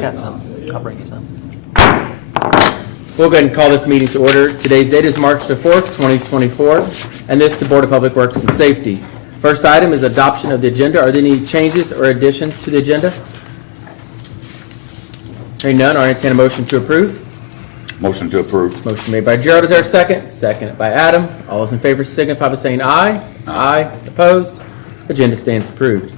got some. I'll bring you some. We'll go ahead and call this meeting to order. Today's date is March the 4th, 2024, and this is the Board of Public Works and Safety. First item is adoption of the agenda. Are there any changes or additions to the agenda? Hearing none, I'll entertain a motion to approve. Motion to approve. Motion made by Gerald. Is there a second? Second by Adam. All those in favor signify by saying aye. Aye. Opposed? Agenda stands approved.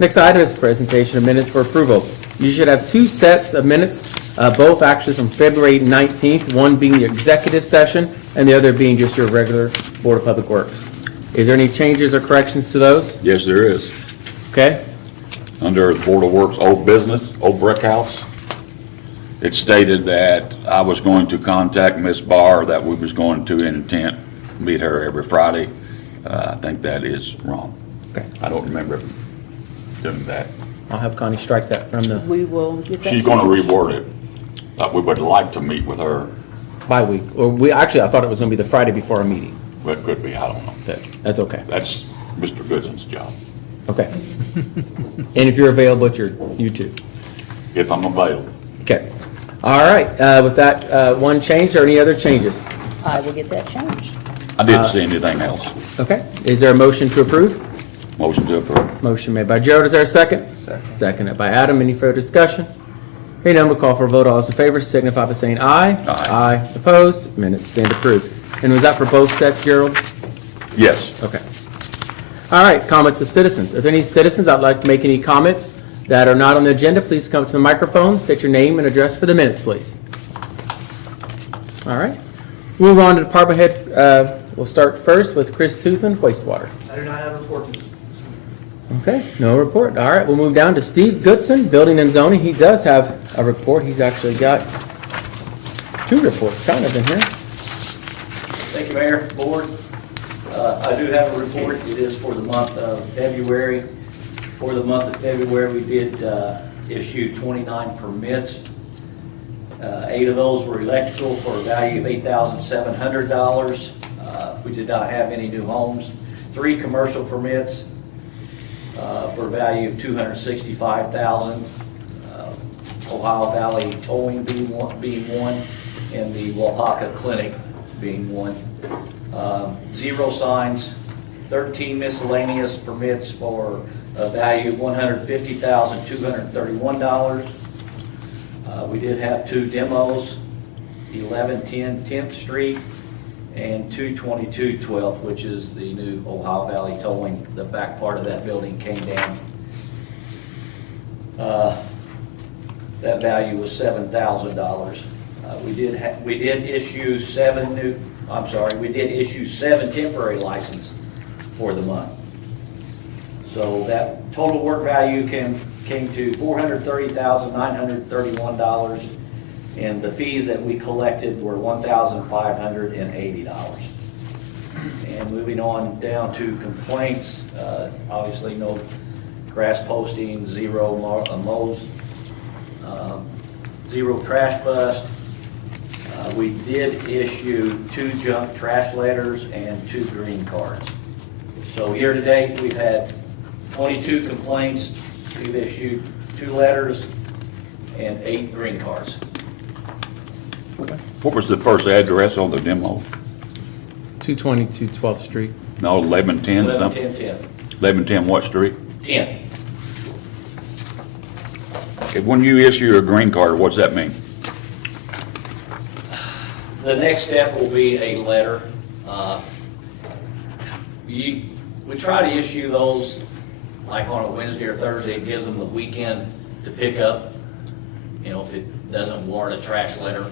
Next item is presentation of minutes for approval. You should have two sets of minutes, both actually from February 19th, one being the executive session and the other being just your regular Board of Public Works. Is there any changes or corrections to those? Yes, there is. Okay. Under the Board of Works old business, old brick house, it stated that I was going to contact Miss Barr, that we was going to intent meet her every Friday. I think that is wrong. Okay. I don't remember doing that. I'll have Connie strike that from the We will get that. She's going to changed. reword it. We would like to meet with her, bye-week. Or I thought it was going to be the Friday before our meeting. but it could be, I don't know. That's okay. That's Mr. Goodson's job, Okay. And if you're available, you too. if I'm available. Okay. All right. With that one change, or any other changes? I will get that changed. I didn't see anything else. Okay. Is there a motion to approve? Motion to approve. Motion made by Gerald. Is there a second? Second. Seconded by Adam. Any further discussion? Hearing none, we'll call for a vote. All those in favor signify by saying aye. Aye. Aye. Opposed? Minutes stand approved. And was that for both sets, Gerald? Yes. Okay. All right. Comments of citizens. If there are any citizens that would like to make any comments that are not on the agenda, please come to the microphone, state your name and address for the minutes, please. All right. Move on to department head. We'll start first with Chris Toothman, wastewater. I do not have a report this week. Okay, no report. All right, we'll move down to Steve Goodson, building and zoning. He does have a report. He's actually got two reports kind of in here. Thank you, Mayor, Board. I do have a report. It is for the month of February. For the month of February, we did issue 29 permits. 8 of those were electrical for a value of $8,700. We did not have any new homes. 3 commercial permits for a value of $265,000. Ohio Valley Towing being one, and the Waupaca Clinic being one. 0 signs, 13 miscellaneous permits for a value of $150,231. We did have 2 demos, 1110 10th Street and 222 12th, which is the new Ohio Valley Towing. The back part of that building came down. That value was $7,000. We did issue 7 temporary licenses for the month. So that total work value came to $430,931, and the fees that we collected were $1,580. And moving on down to complaints, obviously no grass posting, 0 mows, 0 trash bust. We did issue 2 junk trash letters and 2 green cards. So year to date, we've had 22 complaints. We've issued 2 letters and 8 green cards. What was the first address on the demo? 222 12th Street. No, 1110 something? 1110 1110 what street? 10th. Okay, when you issue a green card, what's that mean? The next step will be a letter. We try to issue those like on a Wednesday or Thursday. It gives them the weekend to pick up, if it doesn't warrant a trash letter.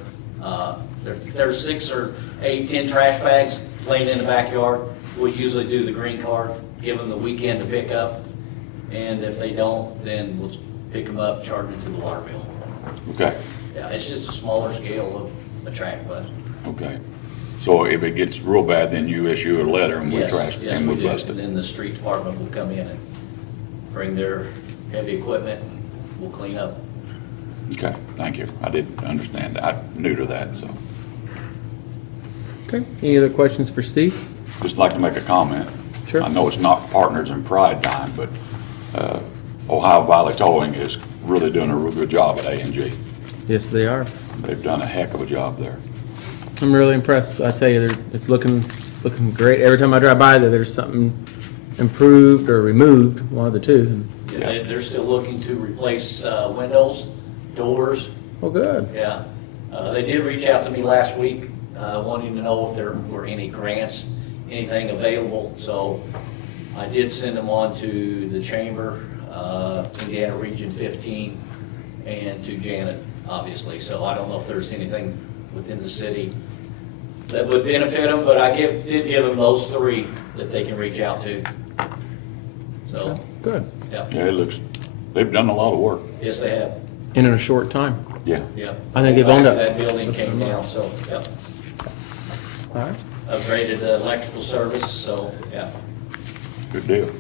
There's 6 or 8, 10 trash bags laying in the backyard. We usually do the green card, give them the weekend to pick up, and if they don't, then we'll pick them up, charge them to the water bill. Okay, Yeah, it's just a smaller scale of a trash bust. okay. So if it gets real bad, then you issue a letter and we Yes, trash it yes, and we we do. bust And it. then the street department will come in and bring their heavy equipment and we'll clean up. Okay, thank you. I didn't understand that. I'm new to that, so. Okay. Any other questions for Steve? Just like to make a comment. Sure. I know it's not Partners in Pride time, but Ohio Valley Towing is really doing a real good job at A&G. Yes, they are. They've done a heck of a job there. I'm really impressed. I tell you, it's looking great. Every time I drive by there, there's something improved or removed, one of the two. Yeah, they're still looking to replace windows, doors. Oh, good. Yeah. They did reach out to me last week, wanting to know if there were any grants, anything available. So I did send them on to the Chamber, Indiana Region 15, and to Janet, obviously. So I don't know if there's anything within the city that would benefit them, but I did give them those three that they can reach out to. So, Good. yeah. Yeah, they've done a lot of work. Yes, they have. In a short time. Yeah. Yeah. I think they've owned up. That building came down, so, yep. All right. Upgraded the electrical service, so, yeah. Good deal.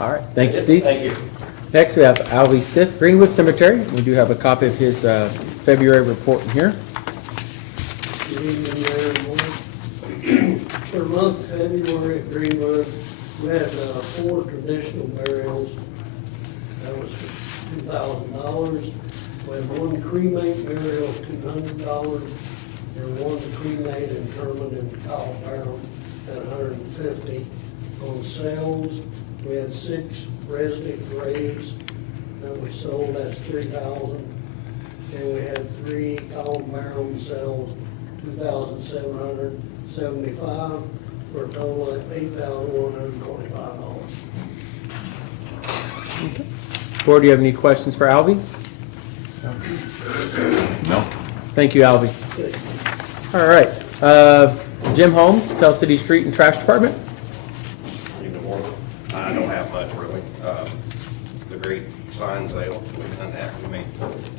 All right. Thank you, Steve. Thank you. Next, we have Alvy Sith, Greenwood Cemetery. We do have a copy of his February report in here. Good evening, Mayor and Board. For the month of February at Greenwood, we had 4 traditional burials. That was $2,000. We had 1 cremate burial, $200, and 1 cremate interment in Kyle Barrow at $150. On sales, we had 6 Resnick graves that were sold, that's $3,000. And we had 3 Colin Barrow sales, $2,775, for a total of $8,125. Board, do you have any questions for Alvy? No? Thank you, Alvy. All right. Jim Holmes, Tell City Street and Trash Department. I don't have much really. The great sign sale, we've done that, we made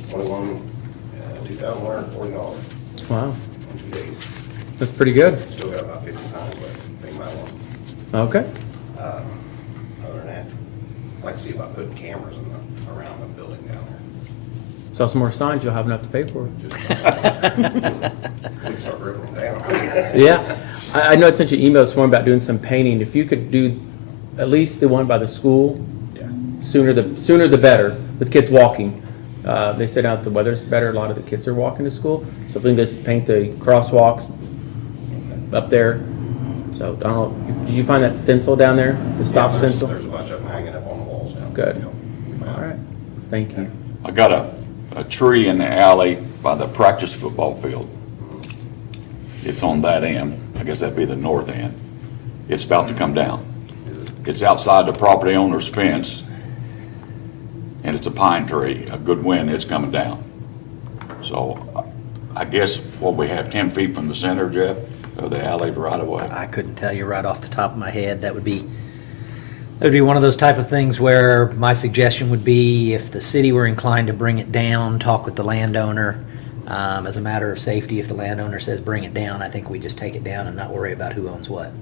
$2,140 Wow, in 2 days. that's pretty good. Still got about 50 signs left, they might want. Okay. Other than that, I'd like to see about putting cameras around the building down there. Sell some more signs, you'll have enough to pay for it. Just we can start ripping them down. Yeah. I know I sent you an email this morning about doing some painting. If you could do at least the one by the school, Yeah. sooner the better, with kids walking. They said out the weather's better, a lot of the kids are walking to school, so if we can just paint the crosswalks up there. So, I don't know, did you find that stencil down there, the stop Yeah, stencil? There's a bunch of them hanging up on the walls now. Good. Yeah, we found All it. right, thank you. I got a tree in the alley by the practice football field. It's on that end. I guess that'd be the north end. It's about to come down. It's outside the property owner's fence, and it's a pine tree. A good wind, it's coming down. So I guess, what we have, 10 feet from the center, Jeff, of the alley right away. I couldn't tell you right off the top of my head. That would be one of those type of things where my suggestion would be, if the city were inclined to bring it down, talk with the landowner. As a matter of safety, if the landowner says bring it down, I think we just take it down and not worry about who owns what.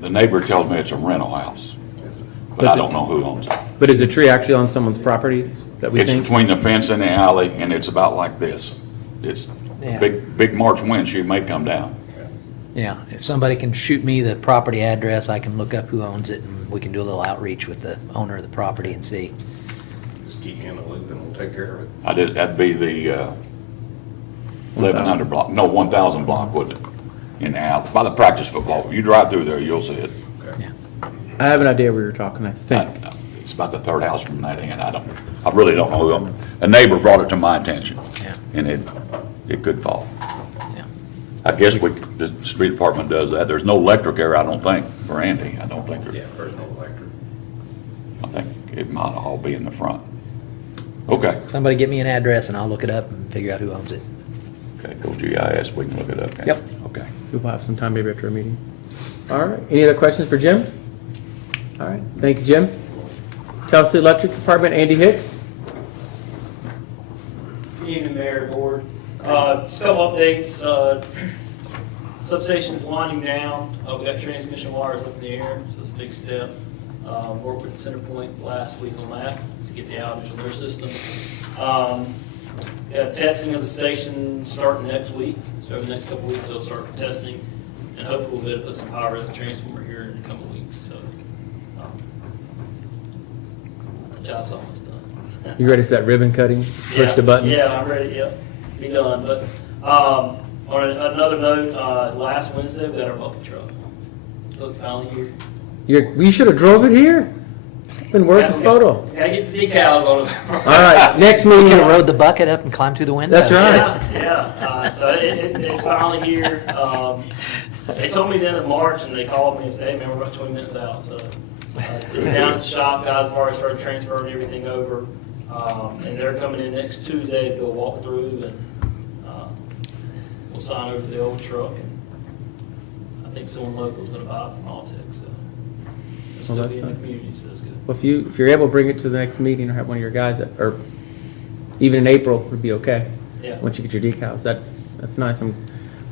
The neighbor tells me it's a rental house, but I don't know who owns it. But is the tree actually on someone's property that we It's think? between the fence and the alley, and it's about like this. It's Yeah. big March wind, she may come down. Yeah, if somebody can shoot me the property address, I can look up who owns it, and we can do a little outreach with the owner of the property and see. Just keep you in the loop and we'll take care of it. That'd be the 1100 block, no, 1000 block, wouldn't it? In the alley, by the practice football. You drive through there, you'll see it. Yeah. I have an idea where you're talking, I think. It's about the third house from that end. I really don't know who owns it. A neighbor brought it to my attention. Yeah. And it could fall. Yeah. I guess the street department does that. There's no electric there, I don't think, for Andy. I don't think Yeah, there, there's no electric. I think it might all be in the front. Okay. Somebody get me an address and I'll look it up and figure out who owns it. Okay, go GIS, we can look it up. can't we? Yep. Okay. We'll have some time maybe after a meeting. All right, any other questions for Jim? All right, thank you, Jim. Tennessee Electric Department, Andy Hicks. Good evening, Mayor and Board. Just a couple updates. Substation's winding down. We got transmission wires up in the air, so it's a big step. Worked with CenterPoint last week on that to get the outage on their system. Testing of the station starting next week, so over the next couple of weeks they'll start testing, and hopefully we'll be able to put some power in the transformer here in a couple of weeks. So the job's almost done. You ready for that ribbon cutting? Push the button? Yeah, I'm ready, yep, be done. But on another note, last Wednesday, we got our bucket truck. So it's finally here. You should have drove it here. Been worth a photo. Gotta get the decals on it. All right, next You meeting. could have rode the bucket up and climbed through the window. That's right. Yeah, so it's finally here. They told me the end of March, and they called me and said, hey, man, we're about 20 minutes out. So it's down at the shop, guys have already started transferring everything over. And they're coming in next Tuesday to do a walkthrough, and we'll sign over the old truck. And I think someone local is going to buy it from Altech, so it'll Well, still be in that's the nice. community, so that's good. Well, if you're able to bring it to the next meeting or have one of your guys, or even in April would be okay. Yeah. Once you get your decals, that's nice.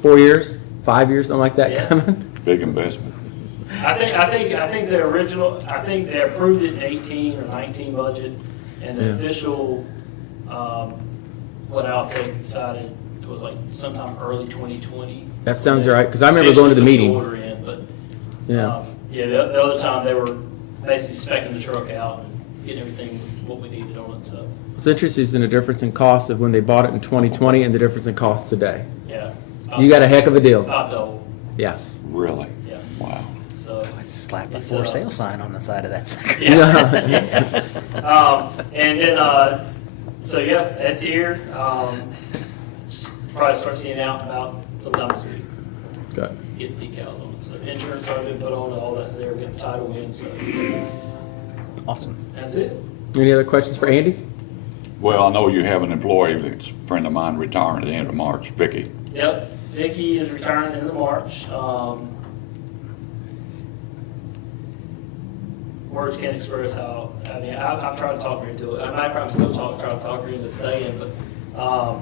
4 years, 5 years, something like that Yeah. coming. Big investment. I think the original, I think they approved it in 18 or 19 budget, and the Yeah. official, what Altech decided, it was like sometime early 2020. That sounds right, 'cause I remember going to the Officially meeting. put the order in, but, Yeah. yeah, the other time they were basically specking the truck out and getting everything what we needed on it, so, What's interesting is in the difference in cost of when they bought it in 2020 and the difference in cost today. yeah. You got a heck of a deal. About double, Yeah. Really? yeah, Wow. so. Slap a It's, for sale sign on the side of that sucker. Yeah. And then, so yeah, it's here. Probably start seeing it out and about sometime this week. Good. Get the decals on it. So insurance already been put on, all that's there. We got the title in, so Awesome. that's it. Any other questions for Andy? Well, I know you have an employee that's a friend of mine retiring at the end of March, Vicky. Yep, Vicky is retiring in March. Words can't express how, I mean, I've tried to talk her into it. I'm still trying to talk her into staying, but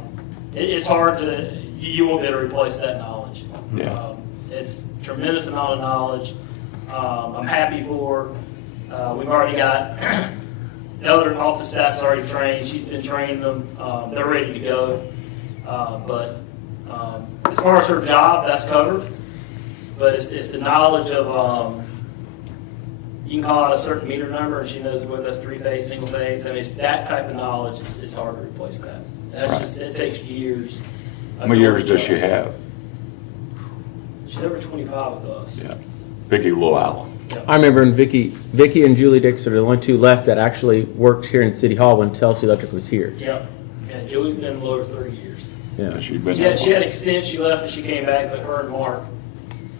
it's hard to, you won't be able to replace that knowledge. Yeah. It's a tremendous amount of knowledge. I'm happy for her. We've already got, the other office staff's already trained. She's been training them. They're ready to go. But as far as her job, that's covered. But it's the knowledge of, you can call out a certain meter number and she knows whether that's three-phase, single-phase. I mean, it's that type of knowledge, it's hard to replace that. That's Right. just, it takes years. How many years does she have? She's over 25 with us. Yeah. Vicky Llewellyn. I remember when Vicky and Julie Dix are the only two left that actually worked here in City Hall when Telsey Electric was here. Yep. And Julie's been a little over 30 years. Yeah. She's been She there. had extended, she left and she came back, but her and Mark.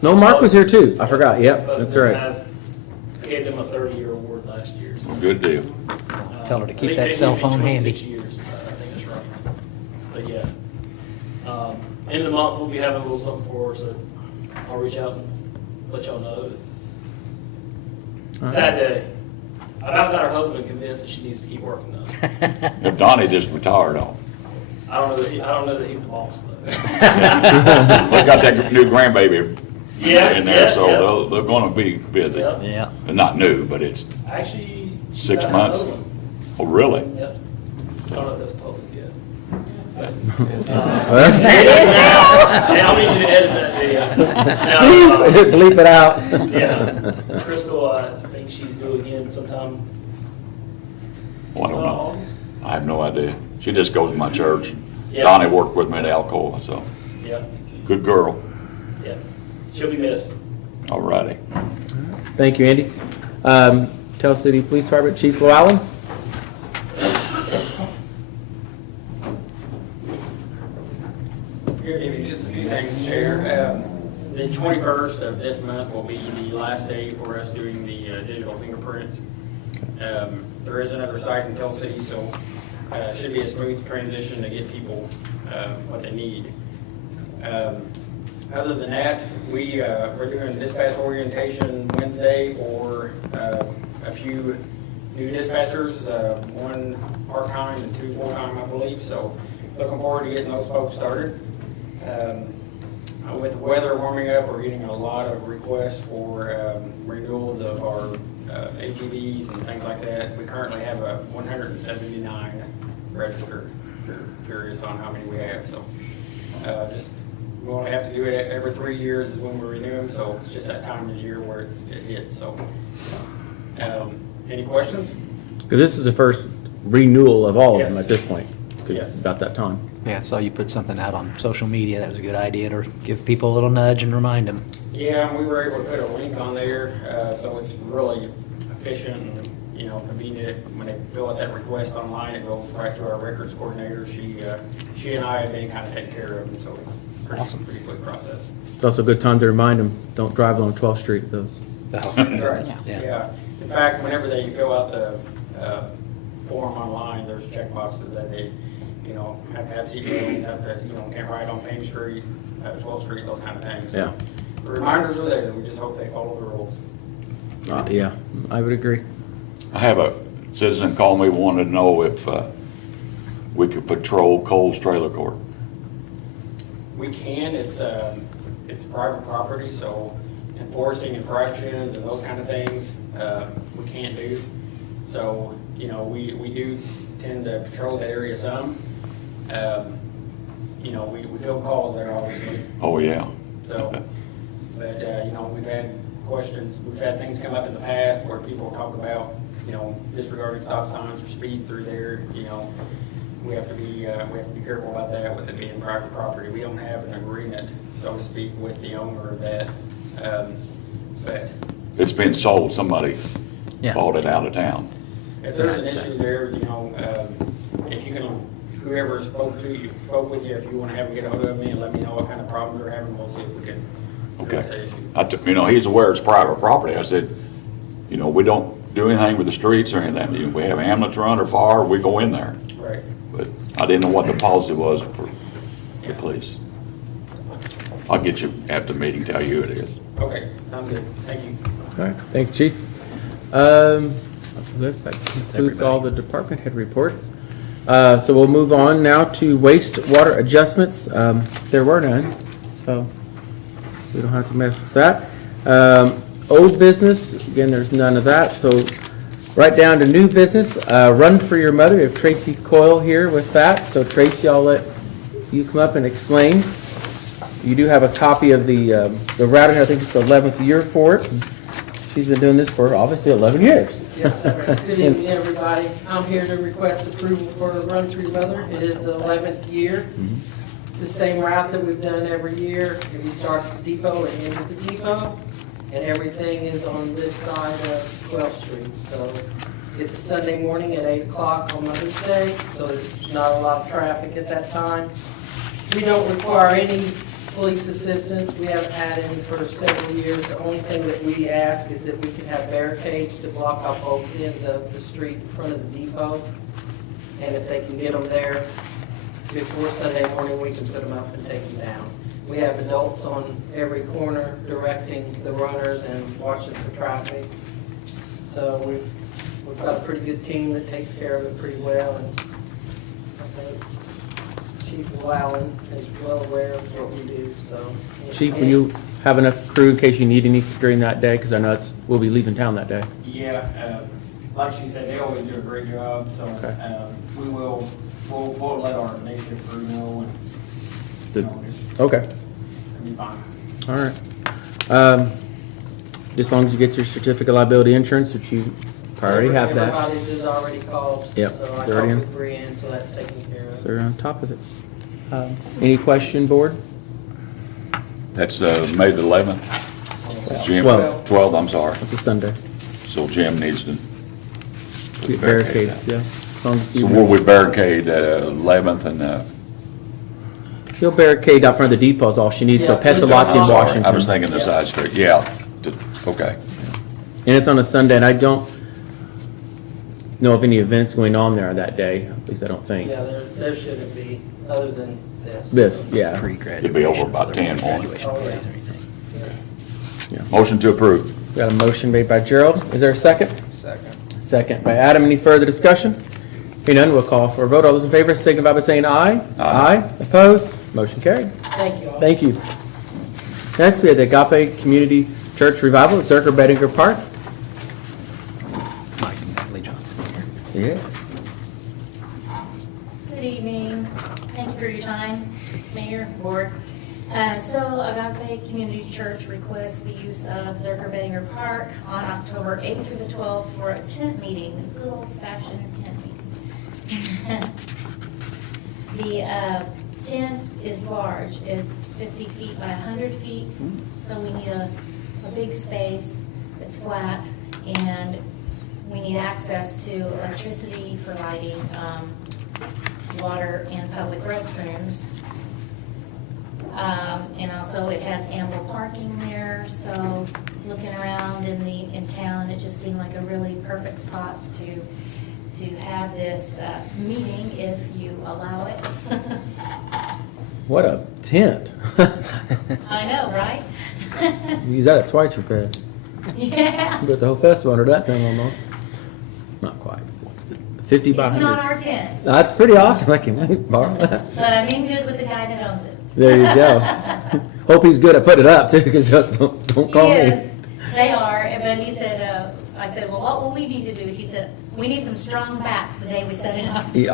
No, Mark was here too. I forgot. Yep, both that's of them right. have- I gave them a 30-year award last year. So. Good deal. Tell her to I keep think that they cell gave me phone 26 handy. years, I think that's right. But yeah, end of the month we'll be having a little something for her, so I'll reach out and let y'all know. Sad day. I about got her husband convinced that she needs to keep working though. If Donnie just retired on. I don't know that he's the boss though. They got that new grandbaby Yeah, in there, yeah, so yeah. they're gonna be busy. Yeah. Yeah. And not new, but it's, Actually, she's 6 got months? another one. oh, really? Yep. I don't know if that's public yet. But, Well, that's- Hey, I'll need you to edit that video. No, Bleep it out. yeah. Crystal, I think she's due again sometime Well, I don't know. August. I have no idea. She just goes to my church. Yeah. Donnie worked with me at Alcoa, so Yeah, good girl. yeah. She'll be missed. All righty. Thank you, Andy. Tell City Police Department Chief Llewellyn. Here, maybe just a few things, Chair. The 21st of this month will be the last day for us doing the digital fingerprints. There is another site in Tell City, so it should be a smooth transition to get people what they need. Other than that, we're doing dispatch orientation Wednesday for a few new dispatchers, one part-time and two full-time, I believe, so looking forward to getting those folks started. With the weather warming up, we're getting a lot of requests for renewals of our ATVs and things like that. We currently have 179 registered. If you're curious on how many we have, so just we only have to do it every 3 years is when we renew them, so it's just that time of the year where it hits. So, any questions? Because this is the first renewal of all of them Yes. at this point, because Yes. it's about that time. Yeah, I saw you put something out on social media. That was a good idea to give people a little nudge and remind them. Yeah, and we were able to put a link on there, so it's really efficient and, convenient. When they fill out that request online, it goes right to our records coordinator. She and I have been kind of taking care of them, so it's Awesome. pretty quick process. It's also a good time to remind them, don't drive along 12th Street, those. Yeah. In fact, whenever they fill out the form online, there's check boxes that they, have to have seatbelts, have to, can't ride on Payne Street, 12th Street, those kind of things. So Yeah. the reminders are there. We just hope they follow the rules. Yeah, I would agree. I have a citizen call me, wanted to know if we could patrol Cole's Trailer Court. We can, it's private property, so enforcing infractions and those kind of things, we can't do. So, we do tend to patrol that area some. We field calls there, obviously, Oh, yeah. so, but, we've had questions, we've had things come up in the past where people talk about, disregarding stop signs or speed through there, we have to be careful about that with it being private property. We don't have an agreement, so to speak, with the owner of that, but It's been sold, somebody Yeah. bought it out of town. if there's an issue there, if you can, whoever spoke with you, if you wanna have them get a hold of me and let me know what kind of problem they're having, we'll see if we can Okay. address that issue. He's aware it's private property. I said, we don't do anything with the streets or anything. If we have ambulance run or fire, we go in there. Right. But I didn't know what the policy was for the police. I'll get you after the meeting, tell you who it is. Okay, sounds good. Thank you. All right, thank you, Chief. That concludes all the department head reports. So we'll move on now to wastewater adjustments. There were none, so we don't have to mess with that. Old business, again, there's none of that, so right down to new business. Run for Your Mother. We have Tracy Coyle here with that. So Tracy, I'll let you come up and explain. You do have a copy of the routing. I think it's the 11th year for it. She's been doing this for obviously 11 years. Yes, sir. Good evening, everybody. I'm here to request approval for Run for Your Mother. It is the 11th year. It's the same route that we've done every year. We start at the depot and end at the depot, and everything is on this side of 12th Street. So it's a Sunday morning at 8 o'clock on Mother's Day, so there's not a lot of traffic at that time. We don't require any police assistance. We haven't had any for several years. The only thing that we ask is that we can have barricades to block off both ends of the street in front of the depot. And if they can get them there before Sunday morning, we can put them up and take them down. We have adults on every corner directing the runners and watching for traffic. So we've got a pretty good team that takes care of it pretty well, and I think Chief Wallen is well aware of what we do, so. Chief, will you have enough crew in case you need any during that day? Because I know we'll be leaving town that day. Yeah, like she said, they always do a great job, so Okay. we'll let our nation crew know Good. and Okay, it'll be fine. all right. Just as long as you get your certificate of liability insurance, which you already have that. Everybody's is already called. Yep, So I they're already talked in. with Brianne, so that's taken care of. So they're on top of it. Any question, board? That's May the 11th? Jim, 12th. 12th, I'm sorry. It's a Sunday. So Jim needs to. Get barricades, yeah. As long as So you. will we barricade 11th and? He'll barricade out front of the depot is all she needs, so Yeah, Petzalozzi in Washington. I was thinking the side street, yeah. Okay. And it's on a Sunday, and I don't know of any events going on there that day, at least I don't think. Yeah, there shouldn't be, other than this. This, yeah. Pre-graduation. It'll be over about 10 morning. graduation Oh, yeah. parties or anything. Motion to approve. We got a motion made by Gerald. Is there a second? Second. Second by Adam. Any further discussion? Hearing none, we'll call for a vote. All those in favor signify by saying aye. Aye. Opposed? Motion carried. Thank you all. Thank you. Next, we have the Agape Community Church Revival at Zerker Bettinger Park. Mike and Lee Johnson here. Yeah. Good evening. Thank you for your time, Mayor, Board. So Agape Community Church requests the use of Zerker Bettinger Park on October 8th through the 12th for a tent meeting, a good old-fashioned tent meeting. The tent is large. It's 50 feet by 100 feet, so we need a big space. It's flat, and we need access to electricity for lighting, water, and public restrooms. And also it has ample parking there, so looking around in town, it just seemed like a really perfect spot to have this meeting if you allow it. What a tent. I know, right? Use that at Schweitzer Fest. Yeah. Put the whole festival under that thing almost. Not quite. What's the 50 by It's 100? not our tent, That's pretty awesome. I can borrow that. but I'm in good with the guy that owns it. There you go. Hope he's good at putting it up too, because don't call me. Yes, they are, but he said, I said, well, what will we need to do? He said, we need some strong backs the day we set it up. Yeah,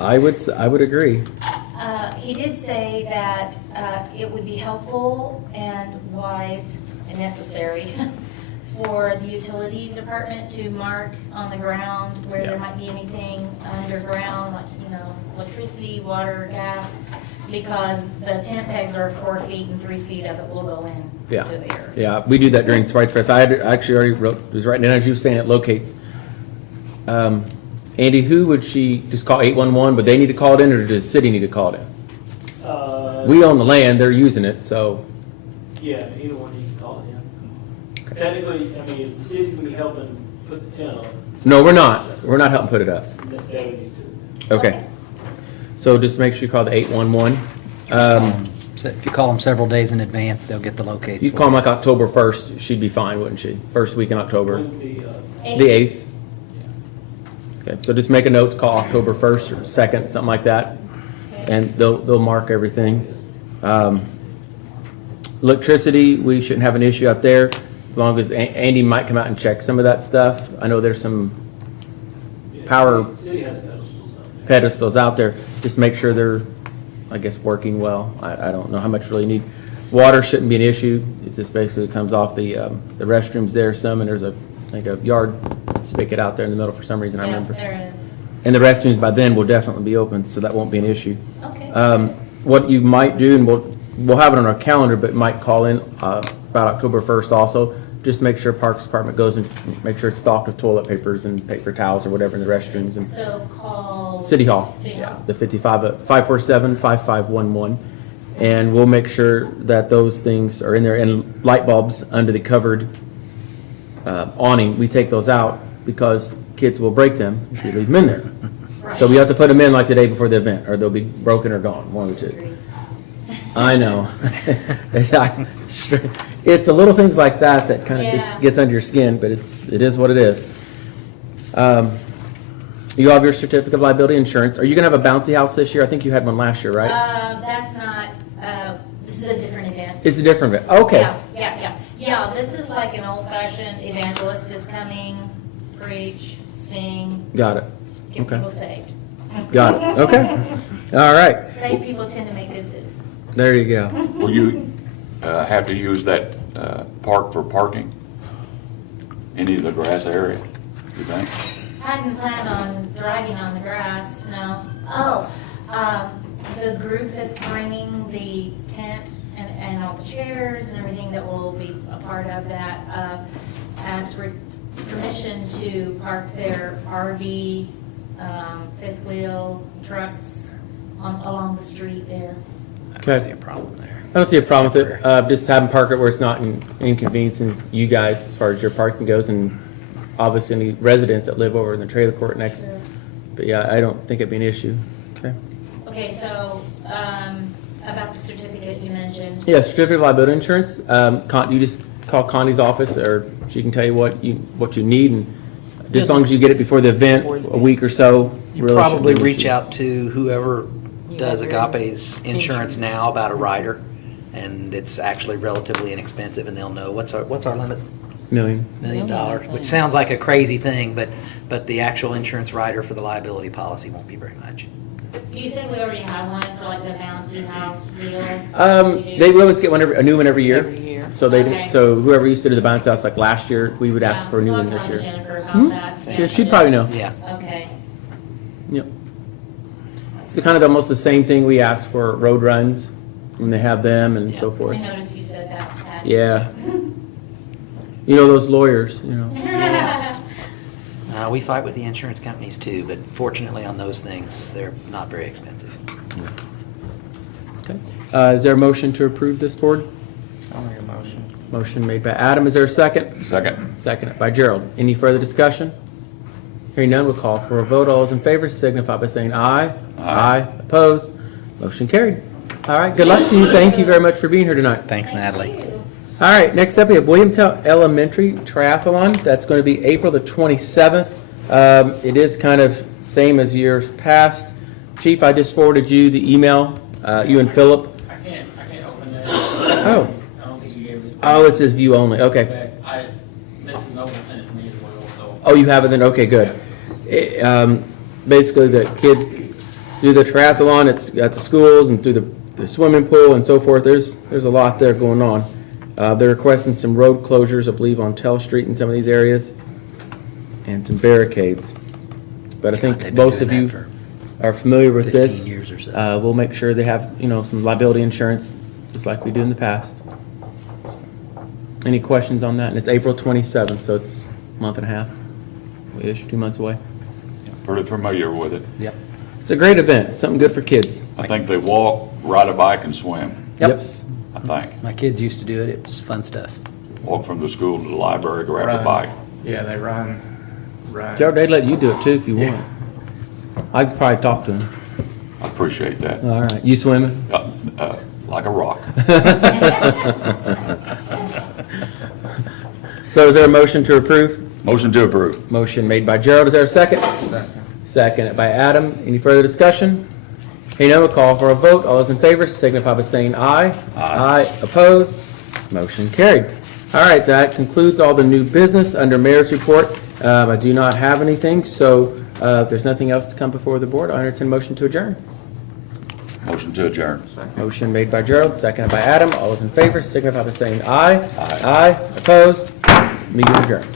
I would agree. He did say that it would be helpful and wise and necessary for the utility department to mark on the ground where Yeah. there might be anything underground, like, electricity, water, gas, because the tent pegs are 4 feet and 3 feet of it will go in Yeah. to the earth. Yeah, we do that during Schweitzer Fest. I actually already was writing it down as you were saying it locates. Andy, who would she just call 811? But they need to call it in, or does the city need to call it in? We own the land; they're using it, so. Yeah, either one you can call it in. Technically, I mean, if the city's gonna be helping put the tent up, No, we're not. We're not helping put it up. they would need to. Okay. So just make sure you call the 811. So if you call them several days in advance, they'll get the locates. You for call them you. like October 1st, she'd be fine, wouldn't she? First week in October. When's the, The 8th. Okay, so just make a note to call October 1st or 2nd, something like that, and they'll mark everything. Electricity, we shouldn't have an issue out there, as long as Andy might come out and check some of that stuff. I know there's some power city has pedestals out there. pedestals out there, just make sure they're, I guess, working well. I don't know how much really need. Water shouldn't be an issue, it just basically comes off the restrooms there some, and there's I think a yard spigot out there in the middle for some reason, I Yeah, remember. there is. And the restrooms by then will definitely be open, so that won't be an issue. Okay. What you might do, and we'll have it on our calendar, but might call in about October 1st also, just make sure Parks Department goes and make sure it's stocked with toilet papers and paper towels or whatever in the restrooms. And So call. City Hall, City Hall. the 547-5511. And we'll make sure that those things are in there, and light bulbs under the covered awning, we take those out because kids will break them if you leave them in there. So we have to put them in like the day before the event, or they'll be broken or gone, one of the two. I know. It's the little things like that that kind of Yeah. just gets under your skin, but it is what it is. You have your certificate of liability insurance. Are you gonna have a bouncy house this year? I think you had one last year, right? That's not, this is a different event. It's a different event. Okay. Yeah, this is like an old-fashioned evangelist is coming, preach, sing, Got it. get Okay. people saved. Got it. Okay. All right. Saved people tend to make good citizens. There you go. Will you have to use that park for parking? Any of the grass area, you think? Hadn't planned on driving on the grass, no. The group that's bringing the tent and all the chairs and everything that will be a part of that, asked for permission to park their RV, fifth wheel trucks along the street there. I don't see Okay. a problem there. I don't see a problem with it. Just have them park it where it's not inconveniencing you guys as far as your parking goes, and obviously any residents that live over in the trailer court next. Sure. But yeah, I don't think it'd be an issue. Okay. Okay, so, about the certificate you mentioned. Yeah, certificate of liability insurance. You just call Connie's office, or she can tell you what you need, and just as long as you get it before the event, a week or so. You really shouldn't probably be an reach issue. out to whoever does Yeah, Agape's insurance now about a rider, and it's actually relatively inexpensive, and they'll know what's our limit. $1 Million. Million, which sounds like a crazy thing, but the actual insurance rider for the liability policy won't be very much. You said we already have one for like the bouncy house deal. They will always get a new one every year. Every year. So Okay. so whoever used to do the bounce house like last year, we would ask Yeah, for a new I'll one talk this to year. Jennifer about that. Yeah, she'd probably know. Yeah. Okay. Yep. It's the kind of almost the same thing we ask for road runs when they have them and so forth. I noticed you said that. Pat. Yeah. You know those lawyers, you know. We fight with the insurance companies too, but fortunately on those things, they're not very expensive. Okay. Is there a motion to approve this, board? I'll make a motion. Motion made by Adam. Is there a second? Second. Seconded by Gerald. Any further discussion? Hearing none, we'll call for a vote. All those in favor signify by saying aye. Aye. Opposed? Motion carried. All right, good luck to you. Thank you very much for being here tonight. Thanks, Natalie. Thank you. All right, next up we have Williamstown Elementary Triathlon. That's going to be April the 27th. It is kind of same as years past. Chief, I just forwarded you the email, you and Philip. I can't open that. Oh, I don't think you gave us. oh, it says view only. Okay. Mrs. Noble sent it to me as well, so. Oh, you have it then? Okay, good. Basically, the kids do the triathlon. It's at the schools and through the swimming pool and so forth. There's a lot there going on. They're requesting some road closures, I believe, on Tell Street in some of these areas, and some barricades. But I God, think they've been most doing of you that for are familiar with 15 this. years or so. We'll make sure they have, some liability insurance, just like we do in the past. Any questions on that? And it's April 27th, so it's a month and a half, ish, 2 months away. Pretty familiar with it. Yep. It's a great event. It's something good for kids. I think they walk, ride a bike, and swim, Yep. I think. My kids used to do it. It was fun stuff. Walk from the school to the library, grab a Run. bike. Yeah, they run. Joe, they'd let you do it too if you want. I could probably talk to him. I appreciate that. All right. You swimming? Like a rock. So is there a motion to approve? Motion to approve. Motion made by Gerald. Is there a second? Seconded by Adam. Any further discussion? Hearing none, we'll call for a vote. All those in favor signify by saying aye. Aye. Opposed? Motion carried. All right, that concludes all the new business under Mayor's report. I do not have anything, so if there's nothing else to come before the board, I entertain a motion to adjourn. Motion to adjourn. Motion made by Gerald, seconded by Adam. All those in favor signify by saying aye. Aye. Aye. Opposed? Meeting adjourned.